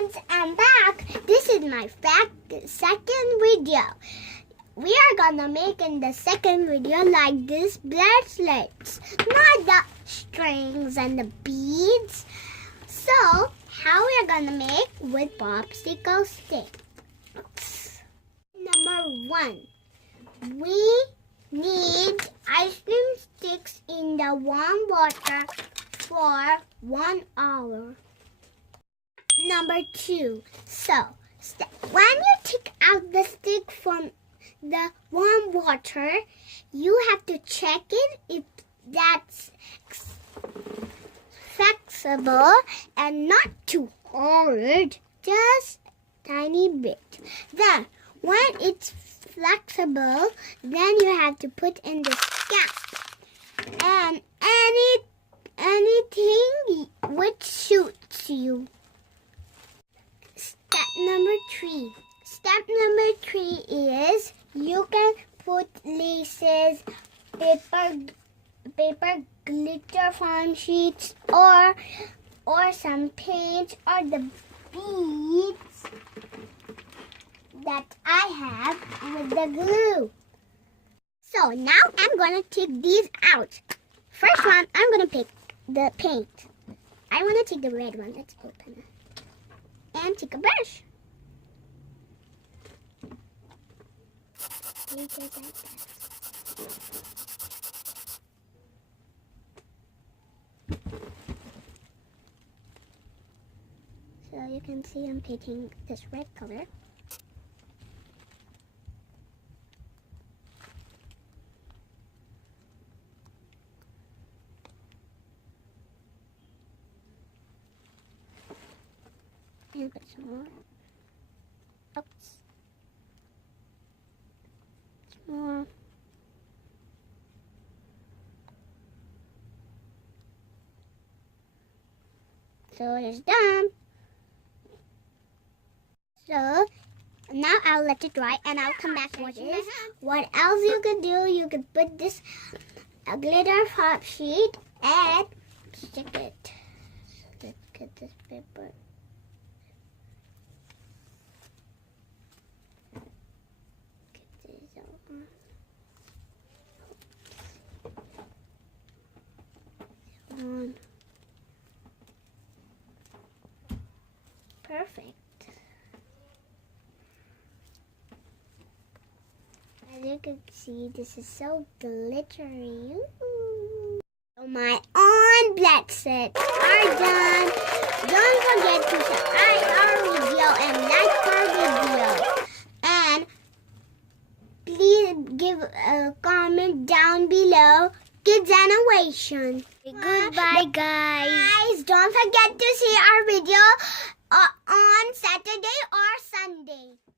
friends, I'm back. This is my second video. We are gonna make in the second video like this bracelets, not the strings and the beads. So how we are gonna make with popsicle sticks. Number 1, we need ice cream sticks in the warm water for 1 hour. Number 2, when you take out the stick from the warm water, you have to check it if that's flexible and not too hard, just tiny bit. Then when it's flexible, then you have to put in the cap and anything which suits you. Step number 3 is you can put laces, paper glitter foam sheets, or some paint, or the beads that I have with the glue. So now I'm gonna take these out. First one, I'm gonna pick the paint. I wanna take the red one. Let's open it. And take a brush. So you can see I'm painting this red color. And put some more. Oops. Some more. So it's done. So now I'll let it dry and I'll come back for this. What else you could do? You could put this glitter pop sheet and stick it. So let's get this paper. Perfect. As you can see, this is so glittery. Ooh. So my bracelets are done. Don't forget to subscribe our video and like our video. And please give a comment down below. Kids Innovation. Goodbye, guys. Don't forget to see our video on Saturday or Sunday.